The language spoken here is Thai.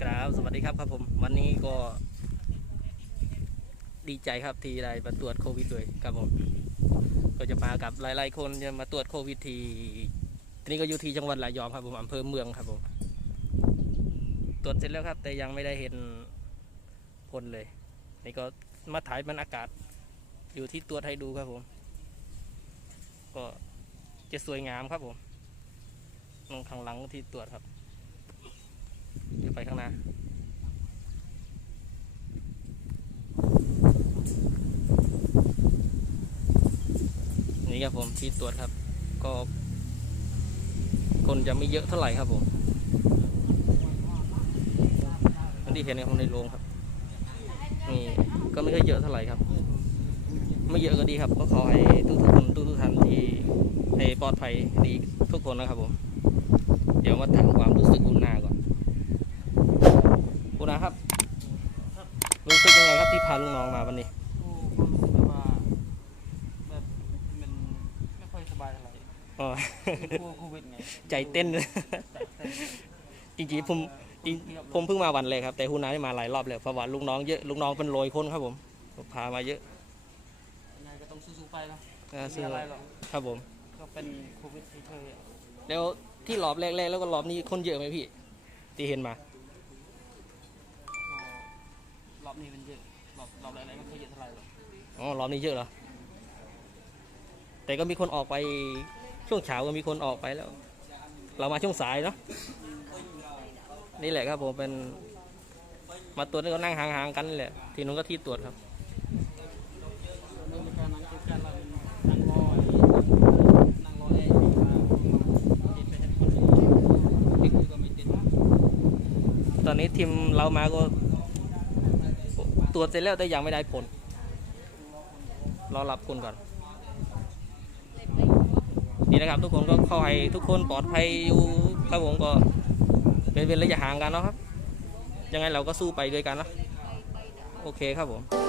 กราบสวัสดีครับครับผม วันนี้ก็ ดีใจครับที่ได้มาตรวจโควิดด้วยครับผม ก็จะมากับหลายๆ คนจะมาตรวจโควิดที่ทีนี้ก็อยู่ที่จังหวัดระยองครับผมอำเภอเมืองครับผม ตรวจเสร็จแล้วครับ แต่ยังไม่ได้เห็นผลเลย นี่ก็มาถ่ายบรรยากาศ อยู่ที่ตรวจให้ดูครับผม ก็จะสวยงามครับผมลงข้างหลังที่ตรวจครับ เดี๋ยวไปข้างหน้านี่ครับผมที่ตรวจครับ ก็คนจะไม่เยอะเท่าไหร่ครับผมอันที่เห็นในผมในโรงครับนี่ก็ไม่ค่อยเยอะเท่าไหร่ครับ ไม่เยอะก็ดีครับ ก็ขอให้ทุกทุกคนทุกทุกท่านที่ให้ปลอดภัยดีทุกคนนะครับผม เดี๋ยวมาถามความรู้สึกคุณนาก่อน คุณนาครับ รู้สึกยังไงครับที่พาลุงน้องมาวันนี้โอ้ความรู้สึกแบบว่าแบบมันไม่ค่อยสบายเท่าไหร่อ๋อ กลัวโควิดไงใจเต้นใจเต้นจริงๆผมจริงผมเพิ่งมาวันเลยครับ แต่คุณนาได้มาหลายรอบเลยเพราะว่าลูกน้องเยอะลูกน้องเป็นโรยคนครับผมผมพามาเยอะยังไงก็ต้องสู้ๆไปนะนะไม่มีอะไรหรอกครับผม ก็เป็นโควิดเฉยๆอะแล้วที่รอบแรกๆแล้วก็รอบนี้คนเยอะไหมพี่ที่เห็นมาก็รอบนี้มันเยอะ รอบรอบแรกๆไม่ค่อยเยอะเท่าไหร่หรอกอ๋อรอบนี้เยอะเหรอ แต่ก็มีคนออกไปช่วงเช้าก็มีคนออกไปแล้ว เรามาช่วงสายเนาะ นี่แหละครับผมเป็น มาตรวจแล้วก็นั่งห่างๆกันนี่แหละ ทีนู้นก็ที่ตรวจครับเมื่อมีการนั่งคุยกันเรานั่งรอนั่งรอเองว่าติดไปให้คนอื่นติดก็ไม่ติดตอนนี้ทีมเรามาก็ ตรวจเสร็จแล้วแต่ยังไม่ได้ผล รอรับคุณก่อน นี่นะครับทุกคนก็ขอให้ทุกคนปลอดภัยอยู่ครับผมก็เป็นเว้นระยะห่างกันเนาะครับ ยังไงเราก็สู้ไปด้วยกันนะโอเคครับผม